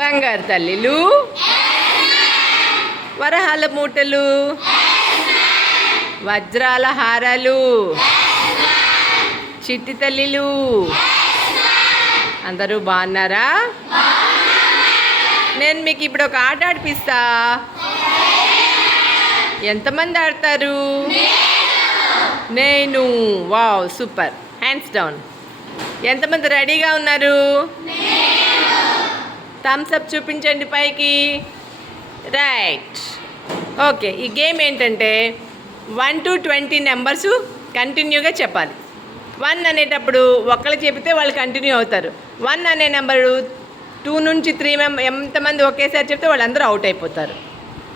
బంగారు తల్లిలు, వరహాల మూటలు, వజ్రాల హారాలు, చిట్టి తల్లిలు. అందరూ బాగున్నారా? నేను మీకు ఇప్పుడు ఒక ఆట ఆడిపిస్తా. ఎంతమంది ఆడతారు? నేను. Wow, super. Hands down. ఎంతమంది రెడీగా ఉన్నారు? థమ్స్ అప్ చూపించండి పైకి. రైట్. ఓకే, ఈ గేమ్ ఏంటంటే 1 to 20 నెంబర్స్ కంటిన్యూగా చెప్పాలి. 1 అనేటప్పుడు ఒకళ్ళు చెబితే వాళ్ళు కంటిన్యూ అవుతారు. 1 అనే నెంబరు 2 నుంచి 3 ఎంతమంది ఒకేసారి చెప్తే వాళ్ళందరూ అవుట్ అయిపోతారు.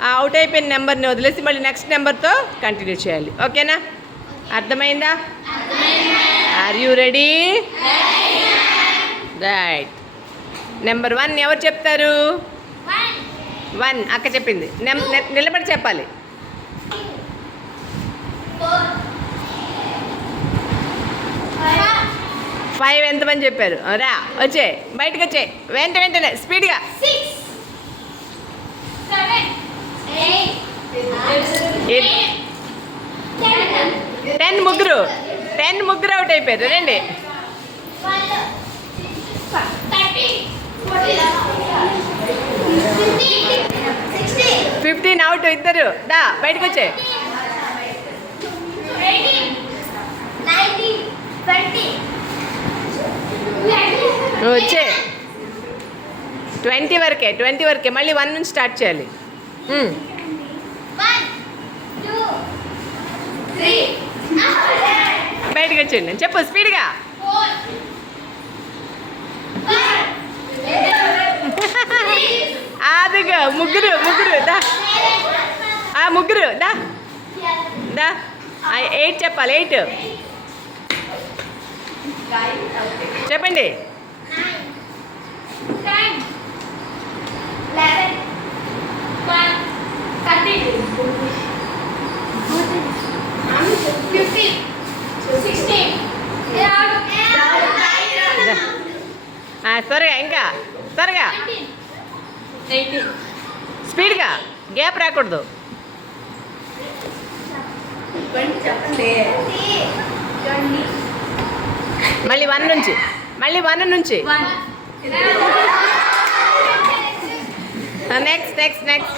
ఆ అవుట్ అయిపోయిన నెంబర్ని వదిలేసి మళ్ళీ నెక్స్ట్ నెంబర్తో కంటిన్యూ చేయాలి. ఓకేనా? అర్థమైందా? Are you ready? Right. Number 1 ఎవరు చెప్తారు? 1 అక్క చెప్పింది. నిలబడి చెప్పాలి. 5 ఎంతమంది చెప్పారు? రా, వచ్చే, బయటకు వచ్చే, వెంటనే స్పీడ్గా. 10 ముగ్గురు అవుట్ అయిపోయారు. రండి. 15 అవుట్ ఇద్దరు. దా, బయటకు వచ్చే. వచ్చే 20 వరకే. మళ్ళీ 1 నుంచి స్టార్ట్ చేయాలి. బయటకు వచ్చేయండి. చెప్పు స్పీడ్గా. అదిగో ముగ్గురు. దా, ముగ్గురు. దా 8 చెప్పాలి. 8 చెప్పండి. 16. త్వరగా, ఇంకా త్వరగా. 18. స్పీడ్గా, గ్యాప్ రాకూడదు. 20 చెప్పండి. మళ్ళీ 1 నుంచి. 1 నెక్స్ట్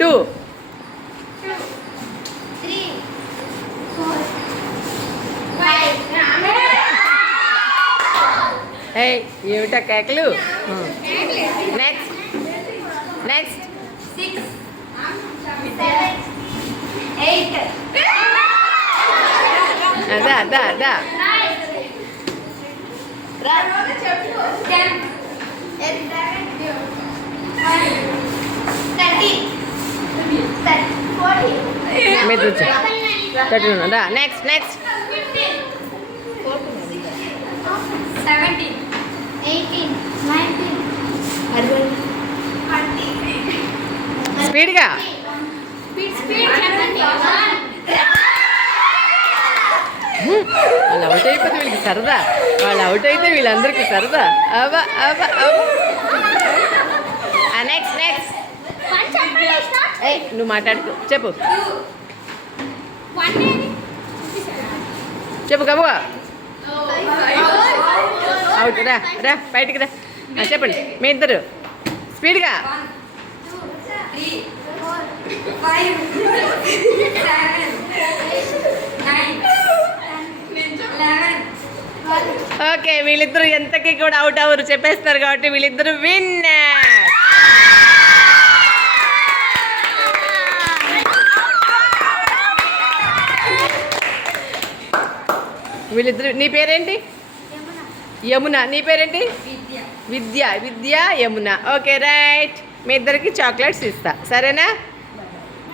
2. 3, 4, 5. ఏమిటా కేకలు? నెక్స్ట్ 6, 7, 8. అదా 9, 10, 13, 14. మీరు దా. నెక్స్ట్ 17, 18, 19, 20. స్పీడ్గా. స్పీడ్ చెప్పండి. వాళ్ళు అవుట్ అయిపోతే వీళ్ళకి సరదా. వాళ్ళు అవుట్ అయితే వీళ్ళందరికీ సరదా. నెక్స్ట్ నువ్వు మాట్లాడుతూ చెప్పు. కబుగా. అవుట్. రా బయటికి రా. చెప్పండి మీ ఇద్దరు స్పీడ్గా. 1, 2, 3, 4, 5, 7, 8, 9, 11. ఓకే, వీళ్ళిద్దరూ ఎంతకీ కూడా అవుట్ అవ్వరు, చెప్పేస్తారు కాబట్టి వీళ్ళిద్దరూ విన్నర్. వీళ్ళిద్దరు. నీ పేరేంటి? యమున. నీ పేరేంటి? విద్య. యమున. Okay right. మీ ఇద్దరికి చాక్లెట్స్ ఇస్తా, సరేనా?